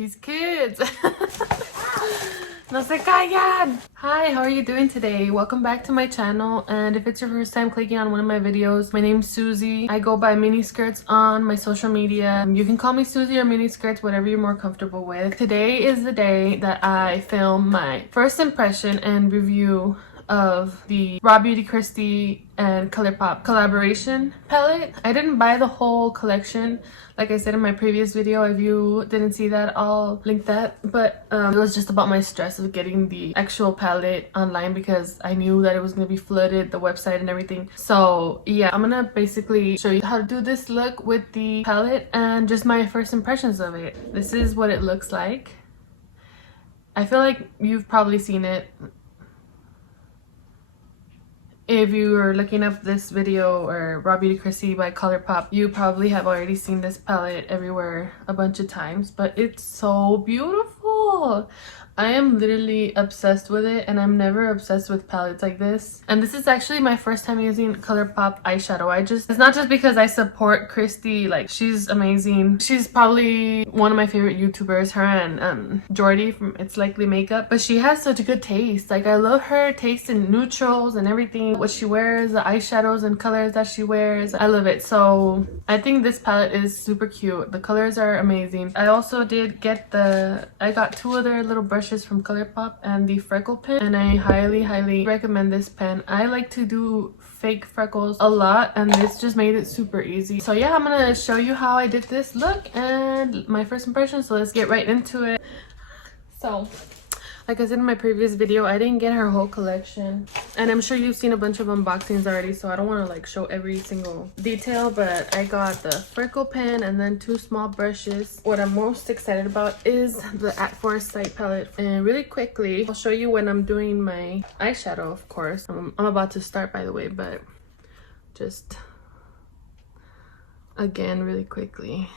These kids. No se callan. Hi, how are you doing today? Welcome back to my channel, and if it's your first time clicking on one of my videos, my name's Susie. I go by mini skirts on my social media. You can call me Susie or mini skirts, whatever you're more comfortable with. Today is the day that I film my first impression and review of the Rawbeautykristi and Colourpop collaboration palette. I didn't buy the whole collection. Like I said in my previous video, if you didn't see that, I'll link that. But it was just about my stress of getting the actual palette online because I knew that it was going to be flooded, the website and everything. So yeah, I'm gonna basically show you how to do this look with the palette and just my first impressions of it. This is what it looks like. I feel like you've probably seen it. If you are looking up this video or Rawbeautykristi by Colourpop, you probably have already seen this palette everywhere a bunch of times, but it's so beautiful. I am literally obsessed with it, and I'm never obsessed with palettes like this. And this is actually my first time using Colourpop eyeshadow. It's not just because I support Kristi, like she's amazing. She's probably one of my favorite YouTubers, her and Jordy from It's Likely Makeup, but she has such a good taste. Like I love her taste in neutrals and everything, what she wears, the eyeshadows and colors that she wears. I love it. So I think this palette is super cute. The colors are amazing. I also did get I got two other little brushes from Colourpop and the freckle pen, and I highly recommend this pen. I like to do fake freckles a lot, and this just made it super easy. So yeah, I'm gonna show you how I did this look and my first impression, so let's get right into it. So like I said in my previous video, I didn't get her whole collection, and I'm sure you've seen a bunch of unboxings already, so I don't want to like show every single detail, but I got the freckle pen and then two small brushes. What I'm most excited about is the At First Sight palette. And really quickly, I'll show you when I'm doing my eyeshadow, of course. I'm about to start, by the way, but just again really quickly.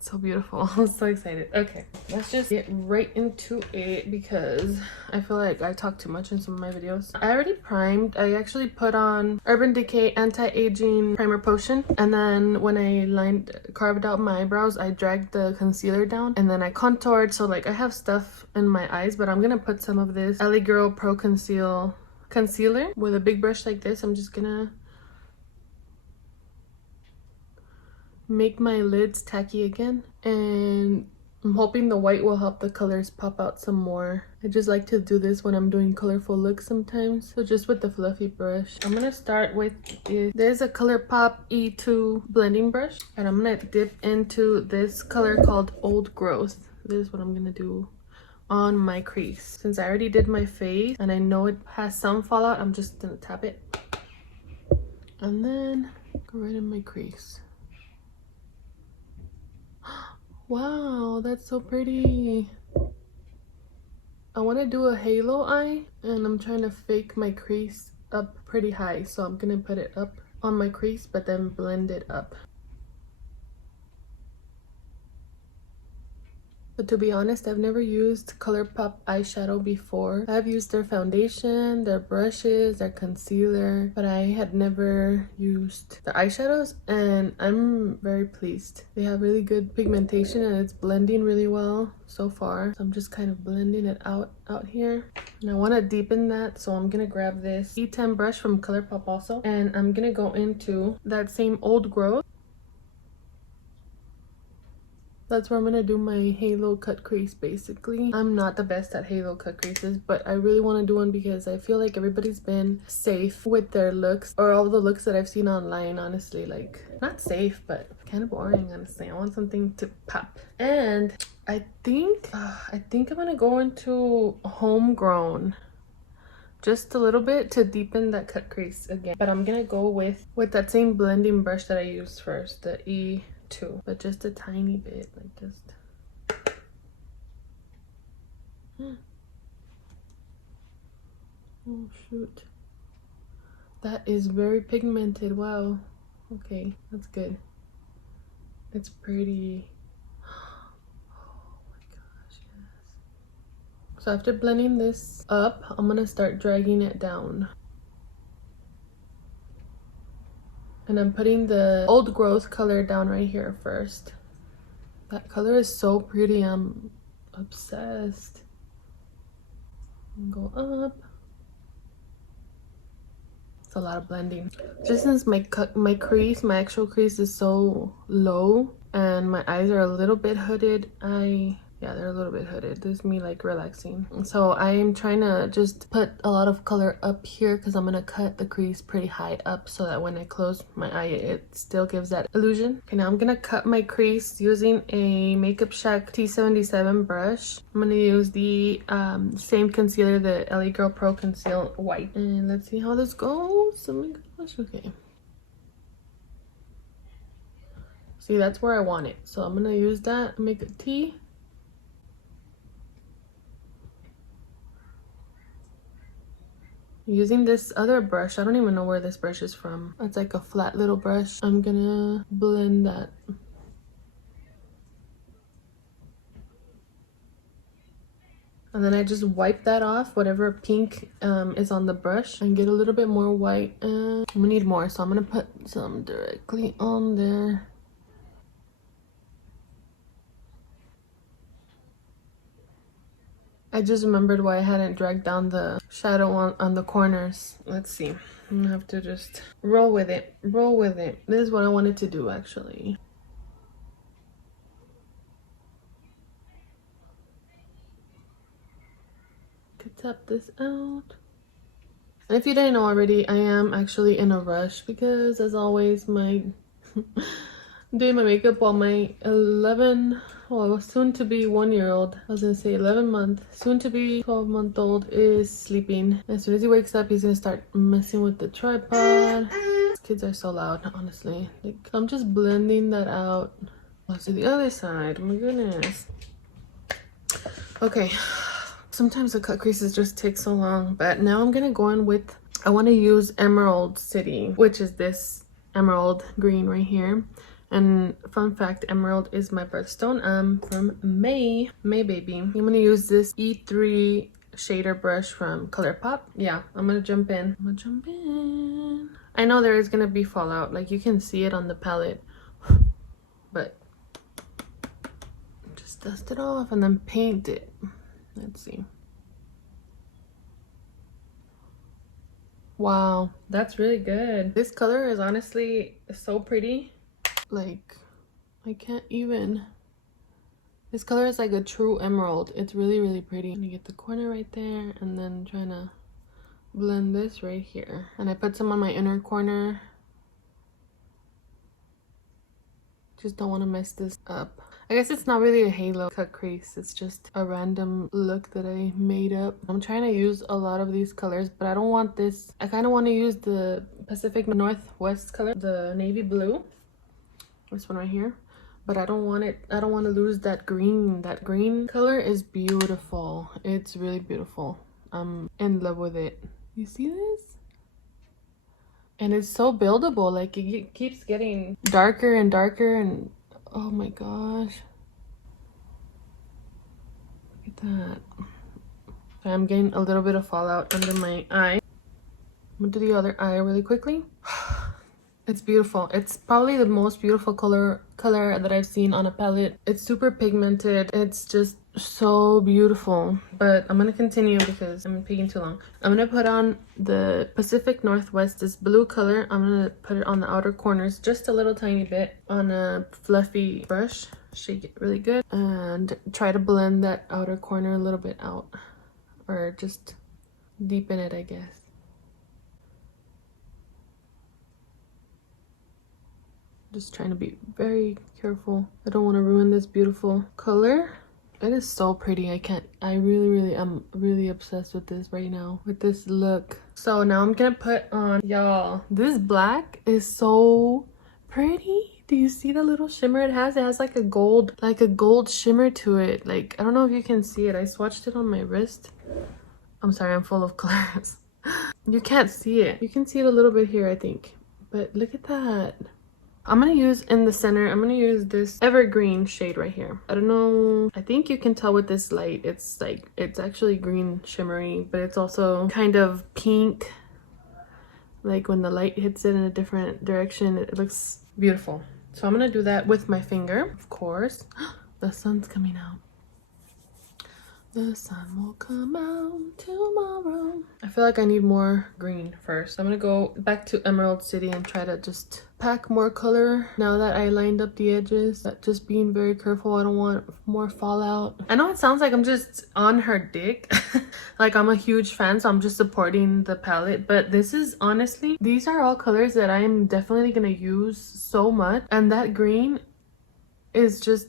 So beautiful. I'm so excited. Okay, let's just get right into it because I feel like I talk too much in some of my videos. I already primed. I actually put on Urban Decay Anti-Aging Primer Potion, and then when I carved out my eyebrows, I dragged the concealer down and then I contoured. So like I have stuff in my eyes, but I'm gonna put some of this LA Girl ProConceal concealer with a big brush like this. I'm just gonna make my lids tacky again, and I'm hoping the white will help the colors pop out some more. I just like to do this when I'm doing colorful looks sometimes. So just with the fluffy brush, I'm gonna start with this. There's a Colourpop E2 blending brush, and I'm gonna dip into this color called Old Growth. This is what I'm gonna do on my crease. Since I already did my face and I know it has some fallout, I'm just gonna tap it and then go right in my crease. Wow, that's so pretty. I want to do a halo eye, and I'm trying to fake my crease up pretty high, so I'm gonna put it up on my crease but then blend it up. But to be honest, I've never used Colourpop eyeshadow before. I've used their foundation, their brushes, their concealer, but I had never used their eyeshadows, and I'm very pleased. They have really good pigmentation and it's blending really well so far. So I'm just kind of blending it out here. And I want to deepen that, so I'm gonna grab this E10 brush from Colourpop also, and I'm gonna go into that same Old Growth. That's where I'm gonna do my halo cut crease basically. I'm not the best at halo cut creases, but I really want to do one because I feel like everybody's been safe with their looks, or all the looks that I've seen online, honestly. Like, not safe, but kind of boring, honestly. I want something to pop. And I think I'm gonna go into Homegrown just a little bit to deepen that cut crease again. But I'm gonna go with that same blending brush that I used first, the E2, but just a tiny bit, like just oh shoot, that is very pigmented. Wow, okay, that's good. It's pretty. Oh my gosh, yes. So after blending this up, I'm gonna start dragging it down. And I'm putting the Old Growth color down right here first. That color is so pretty. I'm obsessed. Go up. It's a lot of blending. Just since my crease, my actual crease is so low and my eyes are a little bit hooded, yeah, they're a little bit hooded. This is me like relaxing. So I am trying to just put a lot of color up here because I'm gonna cut the crease pretty high up so that when I close my eye, it still gives that illusion. Okay, now I'm gonna cut my crease using a Makeup Shack T77 brush. I'm gonna use the same concealer, the LA Girl Pro Conceal White. And let's see how this goes. Oh my gosh, okay. See, that's where I want it. So I'm gonna use that, make a T. Using this other brush, I don't even know where this brush is from. It's like a flat little brush. I'm gonna blend that. And then I just wipe that off, whatever pink is on the brush, and get a little bit more white. I'm gonna need more, so I'm gonna put some directly on there. I just remembered why I hadn't dragged down the shadow on the corners. Let's see. I'm gonna have to just roll with it. Roll with it. This is what I wanted to do, actually. Could tap this out. And if you didn't know already, I am actually in a rush because, as always, I'm doing my makeup while my soon to be 1-year-old, I was gonna say 11-month, soon to be 12-month-old is sleeping. As soon as he wakes up, he's gonna start messing with the tripod. These kids are so loud, honestly. Like, I'm just blending that out. Let's do the other side. Oh my goodness. Okay. Sometimes the cut creases just take so long, but now I'm gonna go in with, I want to use Emerald City, which is this emerald green right here. And fun fact, emerald is my birthstone. From May baby. I'm gonna use this E3 shader brush from Colourpop. Yeah, I'm gonna jump in. I know there is gonna be fallout, like you can see it on the palette, but just dust it off and then paint it. Let's see. Wow, that's really good. This color is honestly so pretty. Like, I can't even. This color is like a true emerald. It's really, really pretty. I'm gonna get the corner right there and then trying to blend this right here. And I put some on my inner corner. Just don't want to mess this up. I guess it's not really a halo cut crease. It's just a random look that I made up. I'm trying to use a lot of these colors, but I don't want this. I kind of want to use the Pacific Northwest color, the navy blue. This one right here. But I don't want it. I don't want to lose that green. That green color is beautiful. It's really beautiful. I'm in love with it. You see this? And it's so buildable. Like, it keeps getting darker and darker, and oh my gosh, look at that. Okay, I'm getting a little bit of fallout under my eye. I'm gonna do the other eye really quickly. It's beautiful. It's probably the most beautiful color that I've seen on a palette. It's super pigmented. It's just so beautiful. But I'm gonna continue because I'm taking too long. I'm gonna put on the Pacific Northwest, this blue color. I'm gonna put it on the outer corners just a little tiny bit on a fluffy brush. Shake it really good and try to blend that outer corner a little bit out, or just deepen it, I guess. Just trying to be very careful. I don't want to ruin this beautiful color. It is so pretty. I really am really obsessed with this right now, with this look. So now I'm gonna put on, y'all, this black is so pretty. Do you see the little shimmer it has? It has like a gold shimmer to it. Like, I don't know if you can see it. I swatched it on my wrist. I'm sorry, I'm full of colors. You can't see it. You can see it a little bit here, I think. But look at that. I'm gonna use in the center, I'm gonna use this evergreen shade right here. I don't know, I think you can tell with this light, it's actually green shimmery, but it's also kind of pink. Like when the light hits it in a different direction, it looks beautiful. So I'm gonna do that with my finger, of course. The sun's coming out. The sun will come out tomorrow. I feel like I need more green first. I'm gonna go back to Emerald City and try to just pack more color now that I lined up the edges. But just being very careful. I don't want more fallout. I know it sounds like I'm just on her dick. Like I'm a huge fan, so I'm just supporting the palette. But this is honestly, these are all colors that I am definitely gonna use so much. And that green is just,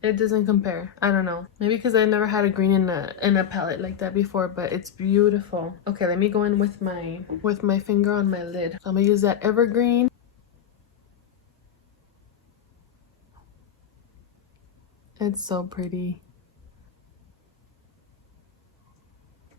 it doesn't compare. I don't know, maybe because I never had a green in a palette like that before, but it's beautiful. Okay, let me go in with my finger on my lid. So I'm gonna use that evergreen. It's so pretty.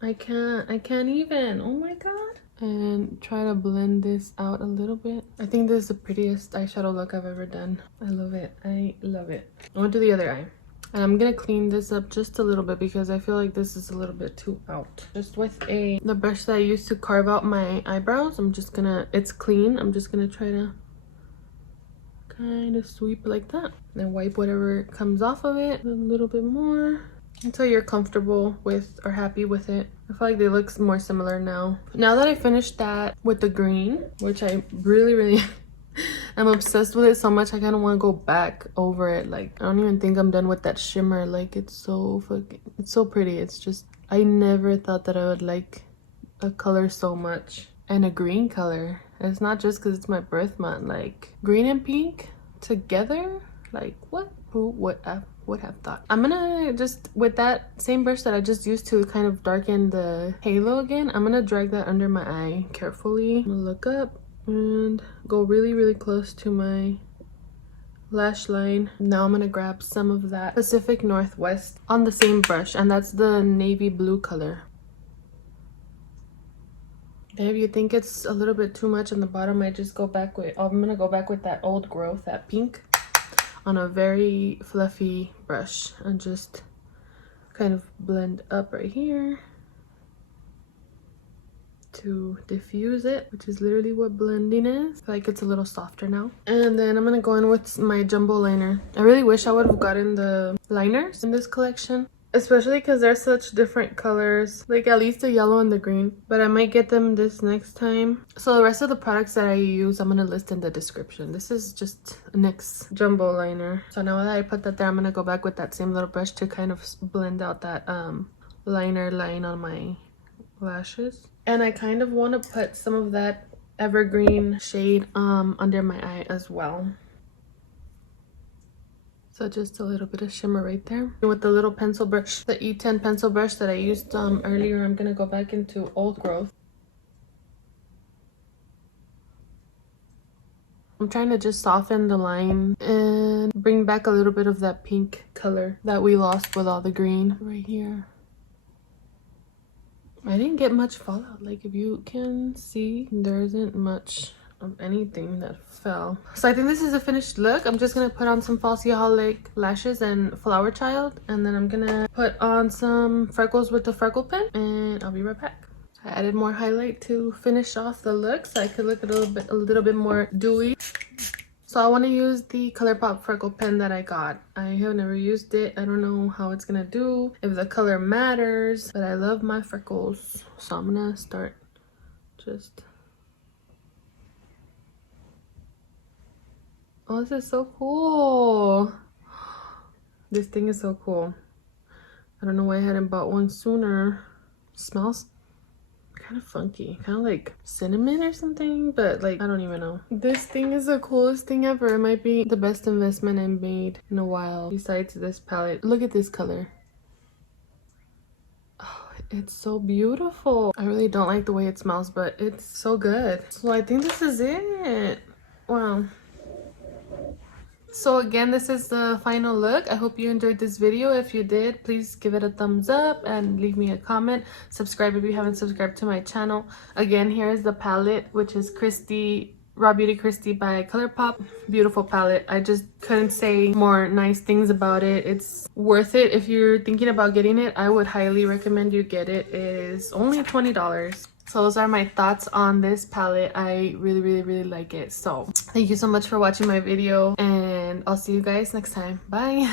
I can't even. Oh my god. And try to blend this out a little bit. I think this is the prettiest eyeshadow look I've ever done. I love it. I love it. I want to do the other eye. And I'm gonna clean this up just a little bit because I feel like this is a little bit too out. Just with the brush that I used to carve out my eyebrows, I'm just gonna, it's clean. I'm just gonna try to kind of sweep like that. And wipe whatever comes off of it a little bit more, until you're comfortable with or happy with it. I feel like they look more similar now. Now that I finished that with the green, which I really I'm obsessed with it so much, I kind of want to go back over it. Like, I don't even think I'm done with that shimmer. Like, it's so pretty. It's just, I never thought that I would like a color so much. And a green color. It's not just because it's my birth month. Like, green and pink together? Like, what? Who would have thought? I'm gonna just, with that same brush that I just used to kind of darken the halo again, I'm gonna drag that under my eye carefully. I'm gonna look up and go really close to my lash line. Now I'm gonna grab some of that Pacific Northwest on the same brush, and that's the navy blue color. If you think it's a little bit too much on the bottom, I just go back with, I'm gonna go back with that old growth, that pink, on a very fluffy brush and just kind of blend up right here to diffuse it, which is literally what blending is. I feel like it's a little softer now. And then I'm gonna go in with my jumbo liner. I really wish I would have gotten the liners in this collection, especially because they're such different colors, like at least the yellow and the green, but I might get them this next time. So the rest of the products that I use, I'm gonna list in the description. This is just NYX jumbo liner. So now that I put that there, I'm gonna go back with that same little brush to kind of blend out that liner line on my lashes. And I kind of want to put some of that evergreen shade under my eye as well. So just a little bit of shimmer right there. And with the little pencil brush, the E10 pencil brush that I used earlier, I'm gonna go back into old growth. I'm trying to just soften the line and bring back a little bit of that pink color that we lost with all the green right here. I didn't get much fallout. Like, if you can see, there isn't much of anything that fell. So I think this is a finished look. I'm just gonna put on some Falsieholic lashes and Flowerchild, and then I'm gonna put on some freckles with the freckle pen, and I'll be right back. I added more highlight to finish off the look so I could look a little bit more dewy. So I want to use the Colourpop freckle pen that I got. I have never used it. I don't know how it's gonna do, if the color matters, but I love my freckles. So I'm gonna start just... Oh, this is so cool. This thing is so cool. I don't know why I hadn't bought one sooner. Smells kind of funky, kind of like cinnamon or something, but like, I don't even know. This thing is the coolest thing ever. It might be the best investment I made in a while besides this palette. Look at this color. Oh, it's so beautiful. I really don't like the way it smells, but it's so good. So I think this is it. Wow. So again, this is the final look. I hope you enjoyed this video. If you did, please give it a thumbs up and leave me a comment. Subscribe if you haven't subscribed to my channel. Again, here is the palette, which is Rawbeautykristi by Colourpop. Beautiful palette. I just couldn't say more nice things about it. It's worth it. If you're thinking about getting it, I would highly recommend you get it. It is only $20. So those are my thoughts on this palette. I really like it. So thank you so much for watching my video, and I'll see you guys next time. Bye.